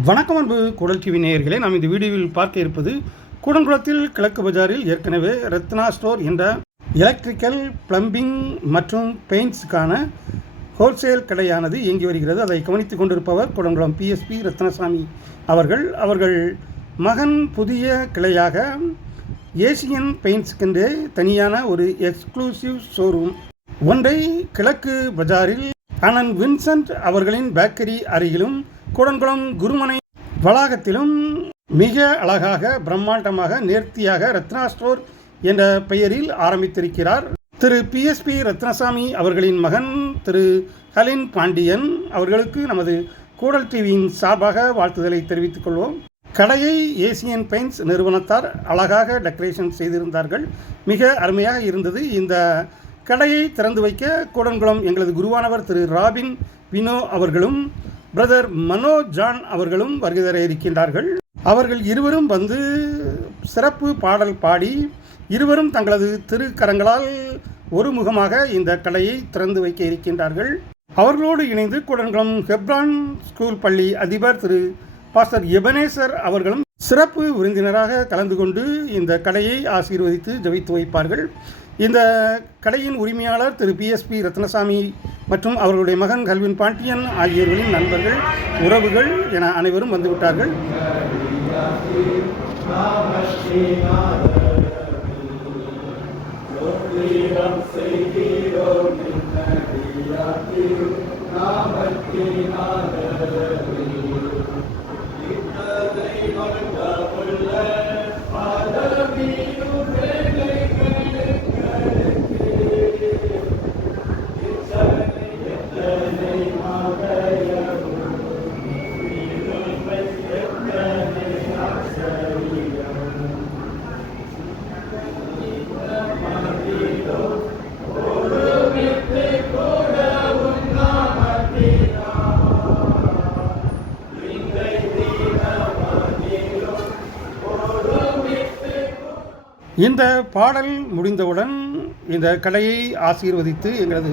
வணக்கம் அன்பு குடல் டிவி நேயர்களே, நாம் இந்த வீடியோவில் பார்க்க இருப்பது கூடங்குளத்தில் கிழக்கு பஜாரில் ஏற்கனவே ரத்னா ஸ்டோர் என்ற எலக்ட்ரிக்கல், பிளம்பிங் மற்றும் பெயிண்ட்ஸுக்கான ஹோல்சேல் கடையானது இயங்கி வருகிறது. அதை கவனித்துக் கொண்டிருப்பவர் கூடங்குளம் PSP ரத்னசாமி அவர்கள் மகன் புதிய கிளையாக ஏசியன் பெயிண்ட்ஸுக்கென்றே தனியான ஒரு எக்ஸ்க்ளூசிவ் ஷோரூம் ஒன்றை கிழக்கு பஜாரில் அண்ணன் வின்சென்ட் அவர்களின் பேக்கரி அருகிலும் கூடங்குளம் குருமனை வளாகத்திலும் மிக அழகாக, பிரம்மாண்டமாக, நேர்த்தியாக ரத்னா ஸ்டோர் என்ற பெயரில் ஆரம்பித்திருக்கிறார். திரு PSP ரத்னசாமி அவர்களின் மகன் திரு ஹலின் பாண்டியன் அவர்களுக்கு நமது கூடல் டிவியின் சார்பாக வாழ்த்துதலை தெரிவித்துக் கொள்வோம். கடையை ஏசியன் பெயிண்ட்ஸ் நிறுவனத்தார் அழகாக டெக்கரேஷன் செய்திருந்தார்கள். மிக அருமையாக இருந்தது. இந்த கடையை திறந்து வைக்க கூடங்குளம் எங்களது குருவானவர் திரு ராபின் வினோ அவர்களும் பிரதர் மனோ ஜான் அவர்களும் வருகை தர இருக்கின்றார்கள். அவர்கள் இருவரும் வந்து சிறப்பு பாடல் பாடி இருவரும் தங்களது திருக்கரங்களால் ஒருமுகமாக இந்த கடையை திறந்து வைக்க இருக்கின்றார்கள். அவர்களோடு இணைந்து கூடங்குளம் ஹெப்ரான் ஸ்கூல் பள்ளி அதிபர் திரு பாஸ்டர் எபனேசர் அவர்களும் சிறப்பு விருந்தினராக கலந்து கொண்டு இந்த கடையை ஆசீர்வதித்து ஜெபித்து வைப்பார்கள். இந்த கடையின் உரிமையாளர் திரு PSP ரத்னசாமி மற்றும் அவர்களுடைய மகன் கல்வின் பாண்டியன் ஆகியோர்களின் நண்பர்கள், உறவுகள் என அனைவரும் வந்துவிட்டார்கள். இந்த பாடல் முடிந்தவுடன் இந்த கடையை ஆசீர்வதித்து எங்களது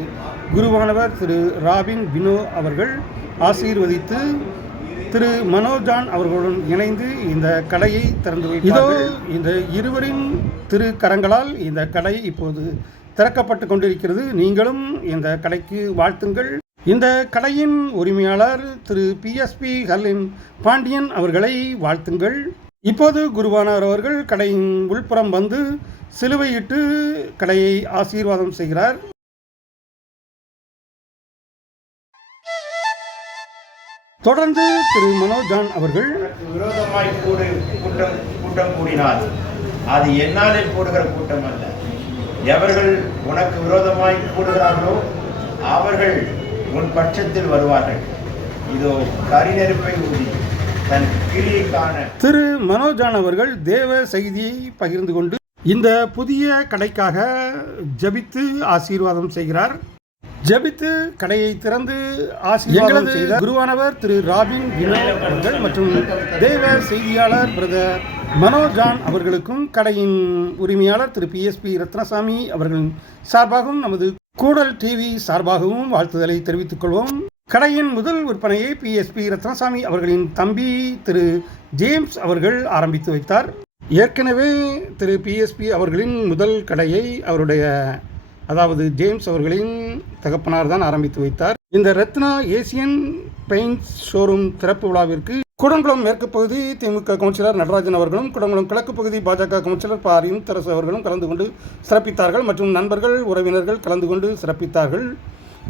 குருவானவர் திரு ராபின் வினோ அவர்கள் ஆசீர்வதித்து திரு மனோஜான் அவர்களுடன் இணைந்து இந்த கடையை திறந்து வைத்தார்கள். இந்த இருவரின் திருக்கரங்களால் இந்த கடை இப்போது திறக்கப்பட்டு கொண்டிருக்கிறது. நீங்களும் இந்த கடைக்கு வாழ்த்துங்கள். இந்த கடையின் உரிமையாளர் திரு PSP ஹலின் பாண்டியன் அவர்களை வாழ்த்துங்கள். இப்போது குருவானவர் அவர்கள் கடையின் உள்புறம் வந்து சிலுவையிட்டு கடையை ஆசீர்வாதம் செய்கிறார். தொடர்ந்து திரு மனோஜான் அவர்கள் விரோதமாய் கூட்டம் கூடினால் அது என்னாலே கூடுகிற கூட்டம் அல்ல. எவர்கள் உனக்கு விரோதமாய் கூடுகிறார்களோ அவர்கள் உன் பட்சத்தில் வருவார்கள். இதோ கரிநெருப்பை ஊதி திரு மனோஜான் அவர்கள் தேவ செய்தியை பகிர்ந்து கொண்டு இந்த புதிய கடைக்காக ஜெபித்து ஆசீர்வாதம் செய்கிறார். ஜெபித்து கடையை திறந்து ஆசீர்வாதம் செய்த குருவானவர் திரு ராபின் வினோ அவர்கள் மற்றும் தேவ செய்தியாளர் பிரதர் மனோஜான் அவர்களுக்கும் கடையின் உரிமையாளர் திரு PSP ரத்னசாமி அவர்களின் சார்பாகவும் நமது கூடல் டிவி சார்பாகவும் வாழ்த்துதலை தெரிவித்துக் கொள்வோம். கடையின் முதல் விற்பனையை PSP ரத்னசாமி அவர்களின் தம்பி திரு ஜேம்ஸ் அவர்கள் ஆரம்பித்து வைத்தார். ஏற்கனவே திரு PSP அவர்களின் முதல் கடையை அதாவது ஜேம்ஸ் அவர்களின் தகப்பனார் தான் ஆரம்பித்து வைத்தார். இந்த ரத்னா ஏசியன் பெயிண்ட்ஸ் ஷோரூம் திறப்பு விழாவிற்கு கூடங்குளம் மேற்கு பகுதி திமுக கவுன்சிலர் நடராஜன் அவர்களும் கூடங்குளம் கிழக்கு பகுதி பாஜக கவுன்சிலர் பாரியும் தெரசு அவர்களும் கலந்து கொண்டு சிறப்பித்தார்கள். மற்றும் நண்பர்கள், உறவினர்கள் கலந்து கொண்டு சிறப்பித்தார்கள்.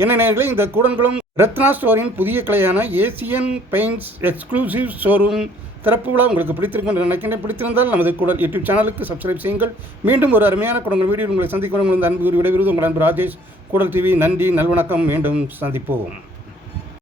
என்ன நேயர்களே, இந்த கூடங்குளம் ரத்னா ஸ்டோரின் புதிய கிளையான ஏசியன் பெயிண்ட்ஸ் எக்ஸ்க்ளூசிவ் ஷோரூம் திறப்பு விழா உங்களுக்கு பிடித்திருக்கும் என்று நினைக்கின்றேன். பிடித்திருந்தால் நமது கூடல் யூடியூப் சேனலுக்கு சப்ஸ்கிரைப் செய்யுங்கள். மீண்டும் ஒரு அருமையான கூடங்கள் வீடியோ உங்களை சந்திக்கிறோம். அன்பு விடைபெறுவது உங்கள் அன்பு ராஜேஷ், கூடல் டிவி. நன்றி, நல்வணக்கம். மீண்டும் சந்திப்போம்.